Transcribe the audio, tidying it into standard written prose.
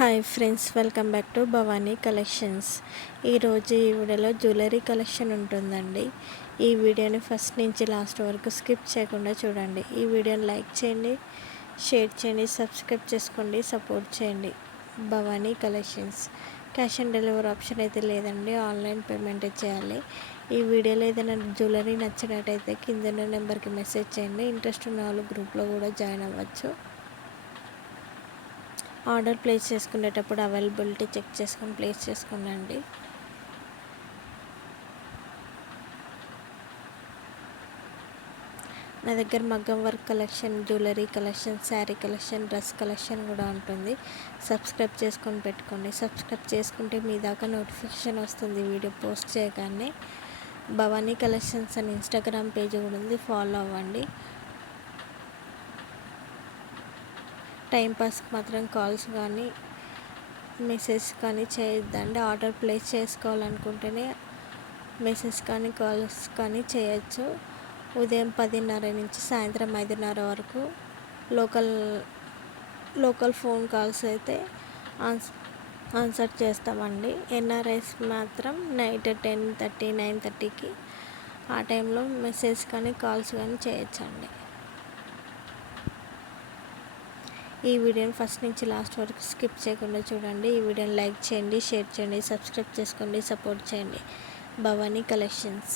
Hi friends, welcome back to Bhavani collections. ఈరోజు ఈ వీడియోలో జ్యువెలరీ కలెక్షన్ ఉంటుందండి. ఈ వీడియోని ఫస్ట్ నుంచి లాస్ట్ వరకు స్కిప్ చేయకుండా చూడండి. ఈ వీడియోని లైక్ చేయండి, షేర్ చేయండి, సబ్స్క్రైబ్ చేసుకోండి, సపోర్ట్ చేయండి. Bhavani collections. Cash on delivery option అయితే లేదండి, ఆన్లైన్ పేమెంట్ చేయాలి. ఈ వీడియోలో ఏదైనా జ్యువెలరీ నచ్చినట్టయితే కింద నెంబర్కి మెసేజ్ చేయండి. ఇంట్రెస్ట్ ఉన్న వాళ్ళు గ్రూప్లో కూడా జాయిన్ అవ్వచ్చు. ఆర్డర్ ప్లేస్ చేసుకునేటప్పుడు అవైలబిలిటీ చెక్ చేసుకొని ప్లేస్ చేసుకోండి. నా దగ్గర మగ్గం work collection, jewellery collection, sari collection, dress collection కూడా ఉంటుంది. సబ్స్క్రైబ్ చేసుకొని పెట్టుకోండి. సబ్స్క్రైబ్ చేసుకుంటే మీ దాకా నోటిఫికేషన్ వస్తుంది వీడియో పోస్ట్ చేయగానే. భవానీ కలెక్షన్స్ అని ఇన్స్టాగ్రామ్ పేజ్ కూడా ఉంది, ఫాలో అవ్వండి. టైంపాస్కి మాత్రం కాల్స్ కానీ మెసేజ్ కానీ చేయొద్దండి. ఆర్డర్ ప్లేస్ చేసుకోవాలనుకుంటేనే మెసేజ్ కానీ కాల్స్ కానీ చేయొచ్చు. ఉదయం 10:30 నుంచి సాయంత్రం 5:30 వరకు లోకల్ ఫోన్ కాల్స్ అయితే ఆన్సర్ చేస్తామండి. ఎన్ఆర్ఐస్ మాత్రం నైట్ 10:30, 9:30కి ఆ టైంలో మెసేజ్ కానీ కాల్స్ కానీ చేయొచ్చండి. ఈ వీడియోని ఫస్ట్ నుంచి లాస్ట్ వరకు స్కిప్ చేయకుండా చూడండి. ఈ వీడియోని లైక్ చేయండి, షేర్ చేయండి, సబ్స్క్రైబ్ చేసుకోండి, సపోర్ట్ చేయండి. భవానీ కలెక్షన్స్.